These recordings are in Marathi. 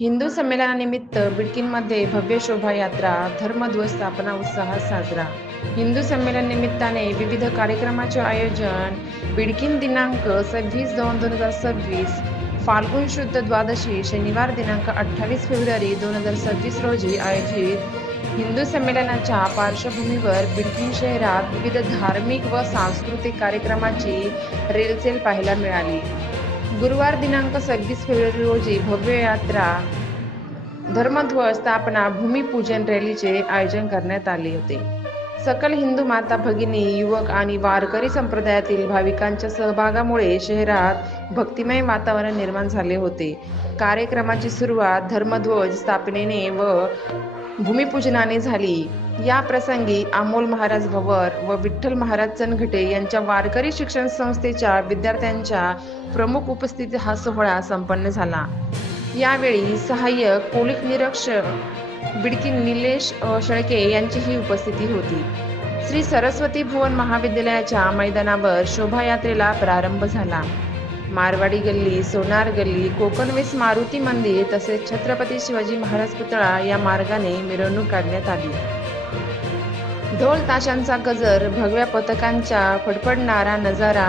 हिंदू संमेलनानिमित्त बिडकीनमध्ये भव्य शोभायात्रा, धर्मध्वज स्थापना उत्साहात साजरा. हिंदू संमेलन निमित्ताने विविध कार्यक्रमाचे आयोजन. बिडकीन दिनांक 26/2/2026, फाल्गुन शुद्ध द्वादशी, शनिवार दिनांक 28 फेब्रुवारी 2026 रोजी आयोजित हिंदू संमेलनाच्या पार्श्वभूमीवर बिडकीन शहरात विविध धार्मिक व सांस्कृतिक कार्यक्रमाची रेलचेल पाहायला मिळाली. गुरुवार दिनांक 26 फेब्रुवारी रोजी भव्य यात्रा, धर्मध्वज स्थापना, भूमिपूजन रॅलीचे आयोजन करण्यात आले होते. सकल हिंदू माता भगिनी, युवक आणि वारकरी संप्रदायातील भाविकांच्या सहभागामुळे शहरात भक्तिमय वातावरण निर्माण झाले होते. कार्यक्रमाची सुरुवात धर्मध्वज स्थापनेने व भूमिपूजनाने झाली. या प्रसंगी अमोल महाराज भवर व विठ्ठल महाराज चनघटे यांच्या वारकरी शिक्षण संस्थेच्या विद्यार्थ्यांच्या प्रमुख उपस्थितीत हा सोहळा संपन्न झाला. यावेळी सहाय्यक पोलीस निरीक्षक बिडकीन निलेश शेळके यांचीही उपस्थिती होती. श्री सरस्वती भुवन महाविद्यालयाच्या मैदानावर शोभायात्रेला प्रारंभ झाला. मारवाडी गल्ली, सोनार गल्ली, कोकणवेस मारुती मंदिर तसेच छत्रपती शिवाजी महाराज पुतळा या मार्गाने मिरवणूक काढण्यात आली. ढोल ताशांचा गजर, भगव्या पताकांचा फडफडणारा नजारा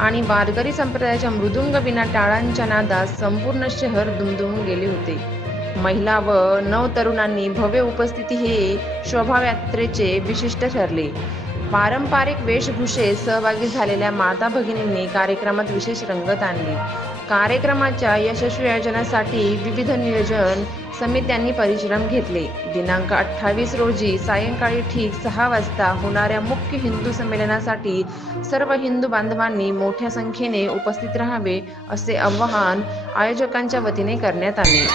आणि वारकरी संप्रदायाच्या मृदुंग विना टाळांच्या नादात संपूर्ण शहर दुमदुमून गेले होते. महिला व नवतरुणांनी भव्य उपस्थिती हे शोभायात्रेचे विशिष्ट ठरले. पारंपरिक वेशभूषेत सहभागी झालेल्या माता भगिनींनी कार्यक्रमात विशेष रंगत आणली. कार्यक्रमाच्या यशस्वी आयोजनासाठी विविध नियोजन समित्यांनी परिश्रम घेतले. दिनांक 28 रोजी सायंकाळी ठीक 6 वाजता होणाऱ्या मुख्य हिंदू संमेलनासाठी सर्व हिंदू बांधवांनी मोठ्या संख्येने उपस्थित राहावे असे आवाहन आयोजकांच्या वतीने करण्यात आले.